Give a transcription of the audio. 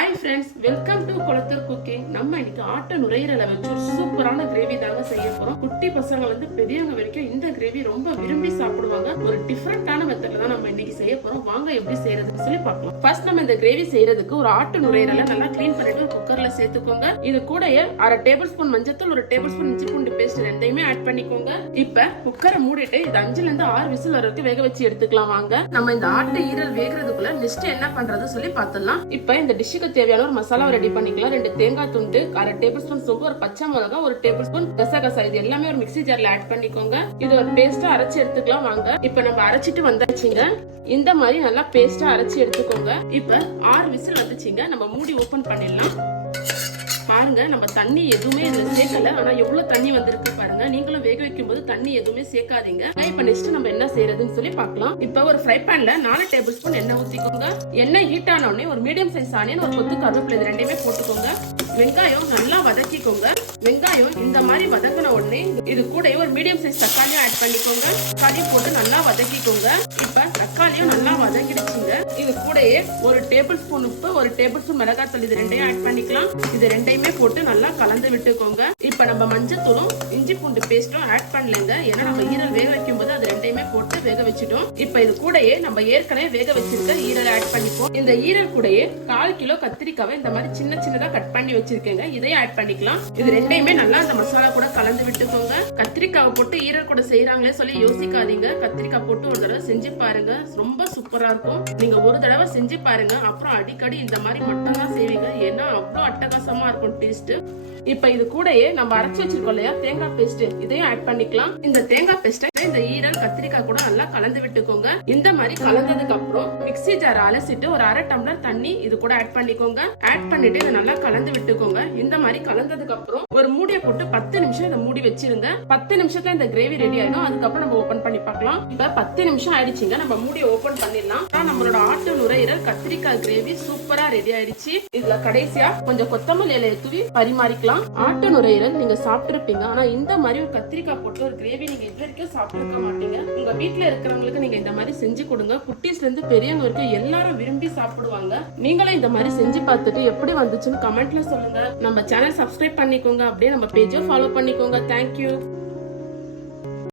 Hi friends, welcome to Kolathur cooking. நம்ம இன்னைக்கு ஆட்டு நுரையீரலை வச்சு ஒரு சூப்பரான கிரேவி தாங்க செய்ய போறோம். குட்டி பசங்க வந்து பெரியவங்க வரைக்கும் இந்த கிரேவி ரொம்ப விரும்பி சாப்பிடுவாங்க. ஒரு டிஃபரெண்டான மெத்தட்ல தான் நம்ம இன்னைக்கு செய்ய போறோம். வாங்க எப்படி செய்யறதுன்னு சொல்லி பார்க்கலாம். ஃபர்ஸ்ட் நம்ம இந்த கிரேவி செய்யறதுக்கு ஒரு ஆட்டு நுரையீரலை நல்லா க்ளீன் பண்ணிட்டு ஒரு குக்கர்ல சேர்த்துக்கோங்க. இது கூடயே 1/2 டேபிள் ஸ்பூன் மஞ்சத்தூள், 1 டேபிள் ஸ்பூன் இஞ்சி பூண்டு பேஸ்ட் ரெண்டையுமே ஆட் பண்ணிக்கோங்க. இப்ப குக்கரை மூடிட்டு இது 5ல இருந்து 6 விசில் வரைக்கும் வேக வச்சு எடுத்துக்கலாம். வாங்க நம்ம இந்த ஆட்டு ஈரல் வேகிறதுக்குள்ள நெக்ஸ்ட் என்ன பண்றது சொல்லி பார்த்தலாம். இப்ப இந்த டிஷ்ஷுக்கு தேவையான ஒரு மசாலா ரெடி பண்ணிக்கலாம். 2 தேங்காய் துண்டு, 1/2 டேபிள் ஸ்பூன் சோம்பு, ஒரு பச்சை மிளகாய், 1 டேபிள் ஸ்பூன் கசகசா, இது எல்லாமே ஒரு மிக்ஸி ஜார்ல ஆட் பண்ணிக்கோங்க. இது ஒரு பேஸ்டா அரைச்சு எடுத்துக்கலாம். வாங்க இப்ப நம்ம அரைச்சிட்டு வந்தாச்சுங்க. இந்த மாதிரி நல்லா பேஸ்டா அரைச்சு எடுத்துக்கோங்க. இப்ப 6 விசில் வந்துச்சுங்க. நம்ம மூடி ஓபன் பண்ணிடலாம். பாருங்க, நம்ம தண்ணி எதுவுமே இதுல சேர்க்கல. ஆனா எவ்வளவு தண்ணி வந்திருக்கு பாருங்க. நீங்களும் வேக வைக்கும் போது தண்ணி எதுவுமே சேர்க்காதீங்க. இப்ப நெக்ஸ்ட் நம்ம என்ன செய்யறதுன்னு சொல்லி பார்க்கலாம். இப்ப ஒரு ஃப்ரை பேன்ல 4 டேபிள் ஸ்பூன் எண்ணெய் ஊத்திக்கோங்க. எண்ணெய் ஹீட் ஆன உடனே ஒரு மீடியம் சைஸ் ஆனியன், ஒரு கொத்து கருவேப்பிலை, இது ரெண்டையுமே போட்டுக்கோங்க. வெங்காயம் நல்லா வதக்கிக்கோங்க. வெங்காயம் இந்த மாதிரி வதக்கின உடனே இது கூட ஒரு மீடியம் சைஸ் தக்காளியும் ஆட் பண்ணிக்கோங்க. தக்காளி போட்டு நல்லா வதக்கிக்கோங்க. இப்ப தக்காளியும் நல்லா வதக்கிடுச்சுங்க. இது கூடயே 1 டேபிள் ஸ்பூன் உப்பு, 1 டேபிள் ஸ்பூன் மிளகாத்தூள், இது ரெண்டையும் ஆட் பண்ணிக்கலாம். இது ரெண்டையுமே போட்டு நல்லா கலந்து விட்டுக்கோங்க. இப்ப நம்ம மஞ்சத்தூளும் இஞ்சி பூண்டு பேஸ்டும் ஆட் பண்ணலைங்க. ஏன்னா நம்ம ஈரல் வேக வைக்கும் போது அது ரெண்டையுமே போட்டு வேக வச்சுட்டோம். இப்ப இது கூடயே நம்ம ஏற்கனவே வேக வச்சிருக்க ஈரல் ஆட் பண்ணிப்போம். இந்த ஈரல் கூடயே 1/4 கிலோ கத்திரிக்காவை இந்த மாதிரி சின்ன சின்னதா கட் பண்ணி வச்சிருக்கேங்க. இதையும் ஆட் பண்ணிக்கலாம். இது ரெண்டையுமே நல்லா அந்த மசாலா கூட கலந்து விட்டுக்கோங்க. கத்திரிக்காவை போட்டு ஈரல் கூட செய்யறாங்களே சொல்லி யோசிக்காதீங்க. கத்திரிக்காய் போட்டு ஒரு தடவை செஞ்சு பாருங்க, ரொம்ப சூப்பரா இருக்கும். நீங்க ஒரு தடவை செஞ்சு பாருங்க, அப்புறம் அடிக்கடி இந்த மாதிரி மட்டும் தான் செய்வீங்க. ஏன்னா அவ்வளவு அட்டகாசமா இருக்கும் டேஸ்ட். இப்ப இது கூடயே நம்ம அரைச்சு வச்சிருக்கோம் இல்லையா தேங்காய் பேஸ்ட், இதையும் ஆட் பண்ணிக்கலாம். இந்த தேங்காய் பேஸ்ட் இந்த ஈரல் கத்திரிக்காய் கூட நல்லா கலந்து விட்டுக்கோங்க. இந்த மாதிரி கலந்ததுக்கு அப்புறம் மிக்ஸி ஜார் அலசிட்டு ஒரு 1/2 டம்ளர் தண்ணி இது கூட ஆட் பண்ணிக்கோங்க. ஆட் பண்ணிட்டு இதை நல்லா கலந்து விட்டுக்கோங்க. இந்த மாதிரி கலந்ததுக்கு அப்புறம் ஒரு மூடியை போட்டு 10 நிமிஷம் இதை மூடி வச்சிருங்க. 10 நிமிஷத்துல இந்த கிரேவி ரெடி ஆயிடும். அதுக்கப்புறம் நம்ம ஓபன் பண்ணி பார்க்கலாம். இப்ப 10 நிமிஷம் ஆயிடுச்சுங்க. நம்ம மூடியை ஓபன் பண்ணிடலாம். நம்மளோட ஆட்டு நுரையீரல் கத்திரிக்காய் கிரேவி சூப்பரா ரெடி ஆயிடுச்சு. இதுல கடைசியா கொஞ்சம் கொத்தமல்லி இலையை தூவி பரிமாறிக்கலாம். ஆட்டு நுரையீரல் நீங்க சாப்பிட்டுருப்பீங்க, ஆனா இந்த மாதிரி ஒரு கத்திரிக்காய் போட்டு ஒரு கிரேவி நீங்க இது வரைக்கும் சாப்பிட்டுருக்க மாட்டீங்க. உங்க வீட்டுல இருக்கிறவங்களுக்கு நீங்க இந்த மாதிரி செஞ்சு கொடுங்க. குட்டீஸ்ல இருந்து பெரியவங்க வரைக்கும் எல்லாரும் விரும்பி சாப்பிடுவாங்க. நீங்களும் இந்த மாதிரி செஞ்சு பார்த்துட்டு எப்படி வந்துச்சுன்னு கமெண்ட்ல சொல்லுங்க. நம்ம சேனல் சப்ஸ்கிரைப் பண்ணிக்கோங்க. அப்படியே நம்ம பேஜை ஃபாலோ பண்ணிக்கோங்க. தேங்க்யூ.